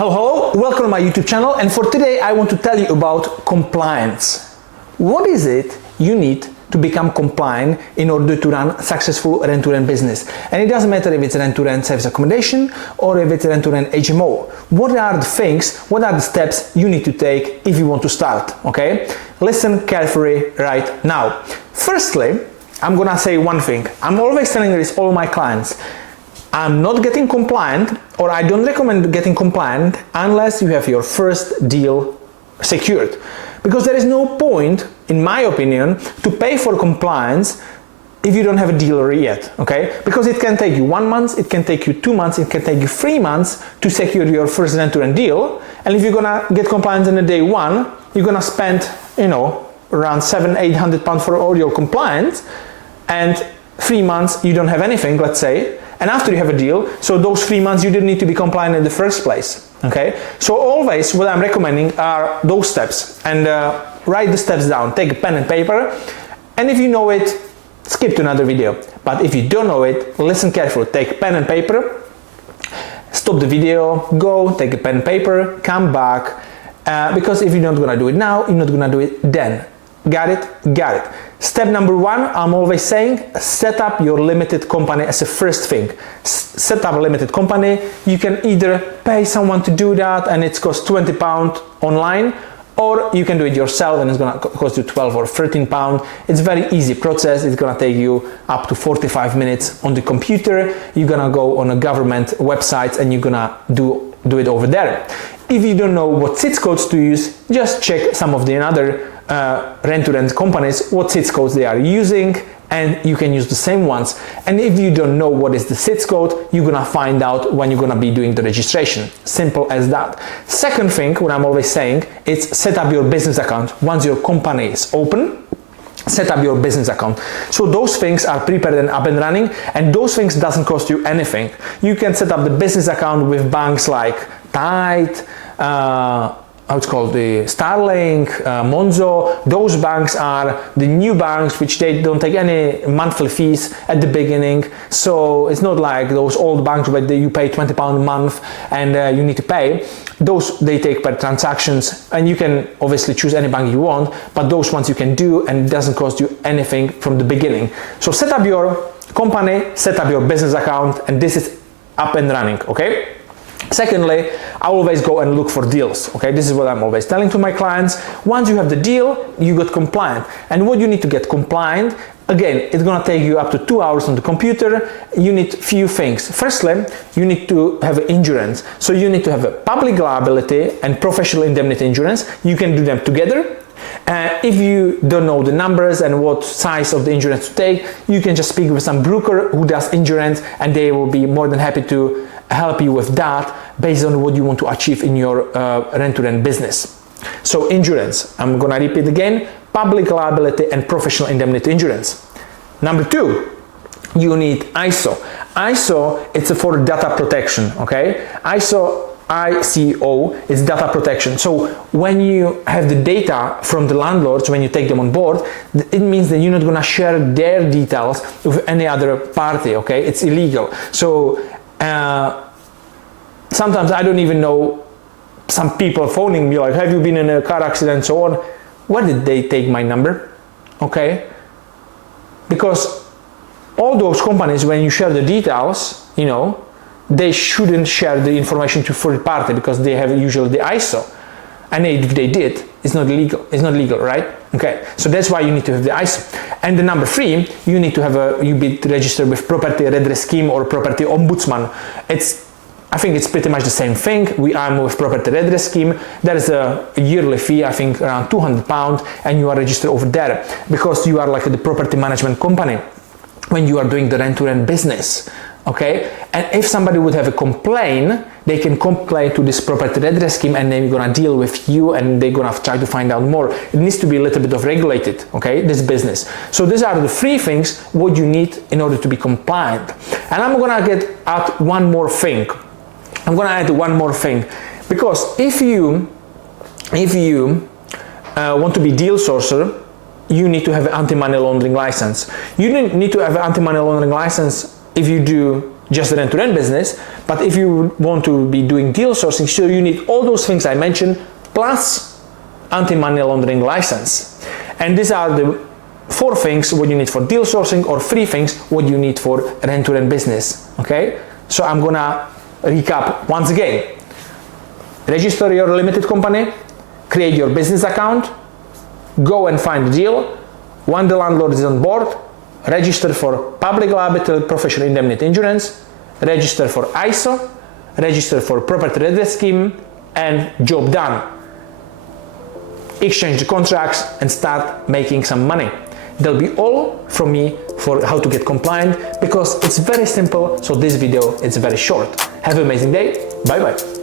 Hello, welcome to my YouTube channel, and for today I want to tell you about compliance. What is it you need to become compliant in order to run successful rent-to-rent business? And it doesn't matter if it's rent-to-rent service accommodation or if it's rent-to-rent HMO. What are the things, what are the steps you need to take if you want to start, okay? Listen carefully right now. Firstly, I'm gonna say one thing. I'm always telling this all my clients. I'm not getting compliant, or I don't recommend getting compliant unless you have your first deal secured. Because there is no point, in my opinion, to pay for compliance if you don't have a deal yet, okay? Because it can take you 1 month, it can take you 2 months, it can take you 3 months to secure your first rent-to-rent deal. And if you're gonna get compliance on the day one, you're gonna spend, around £700–800 for all your compliance, and 3 months you don't have anything, let's say. And after you have a deal, so those 3 months you didn't need to be compliant in the first place, okay? So always what I'm recommending are those steps, and write the steps down. Take a pen and paper, and if you know it, skip to another video. But if you don't know it, listen carefully. Take pen and paper, stop the video, go, take a pen and paper, come back, because if you're not gonna do it now, you're not gonna do it then. Got it? Got it. Step number one, I'm always saying, set up your limited company as a first thing. Set up a limited company. You can either pay someone to do that and it costs £20 online, or you can do it yourself and it's gonna cost you 12 or 13 pounds. It's a very easy process. It's gonna take you up to 45 minutes on the computer. You're gonna go on a government website and you're gonna do it over there. If you don't know what SITS codes to use, just check some of the other rent-to-rent companies, what SITS codes they are using, and you can use the same ones. And if you don't know what is the SITS code, you're gonna find out when you're gonna be doing the registration. Simple as that. Second thing, what I'm always saying, is set up your business account. Once your company is open, set up your business account. So those things are prepared and up and running, and those things doesn't cost you anything. You can set up the business account with banks like Tide, how it's called, the Starlink, Monzo. Those banks are the new banks which they don't take any monthly fees at the beginning. So it's not like those old banks where you pay £20 a month and you need to pay. Those they take per transactions, and you can obviously choose any bank you want, but those ones you can do and it doesn't cost you anything from the beginning. So set up your company, set up your business account, and this is up and running, okay? Secondly, I always go and look for deals, okay? This is what I'm always telling to my clients. Once you have the deal, you get compliant. And what you need to get compliant, again, it's gonna take you up to 2 hours on the computer. You need few things. Firstly, you need to have insurance. So you need to have a public liability and professional indemnity insurance. You can do them together. If you don't know the numbers and what size of the insurance to take, you can just speak with some broker who does insurance, and they will be more than happy to help you with that based on what you want to achieve in your rent-to-rent business. So insurance, I'm gonna repeat again, public liability and professional indemnity insurance. Number two, you need ISO. ISO, it's for data protection, okay? ICO is data protection. So when you have the data from the landlords, when you take them on board, it means that you're not gonna share their details with any other party, okay? It's illegal. So sometimes I don't even know, some people phoning me like, have you been in a car accident and so on. Why did they take my number? Okay, because all those companies, when you share the details, they shouldn't share the information to third party because they have usually the ISO, and if they did, it's not legal. It's not legal, right? Okay, so that's why you need to have the ISO. And the number three, you need to have you be registered with property redress scheme or property ombudsman. I think it's pretty much the same thing. I'm with property redress scheme. There is a yearly fee, I think around £200, and you are registered over there because you are like the property management company when you are doing the rent-to-rent business. Okay, and if somebody would have a complaint, they can complain to this property redress scheme, and then we're gonna deal with you, and they're gonna try to find out more. It needs to be a little bit of regulated, okay, this business. So these are the three things what you need in order to be compliant. And I'm gonna add one more thing. Because if you want to be deal sourcer, you need to have an anti-money laundering license. You need to have an anti-money laundering license if you do just rent-to-rent business, but if you want to be doing deal sourcing, so you need all those things I mentioned, plus anti-money laundering license. And these are the 4 things what you need for deal sourcing, or 3 things what you need for rent-to-rent business, okay? So I'm gonna recap once again. Register your limited company, create your business account, go and find a deal. When the landlord is on board, register for public liability professional indemnity insurance, register for ISO, register for property redress scheme, and job done. Exchange the contracts and start making some money. That'll be all from me for how to get compliant, because it's very simple. So this video is very short. Have an amazing day. Bye bye.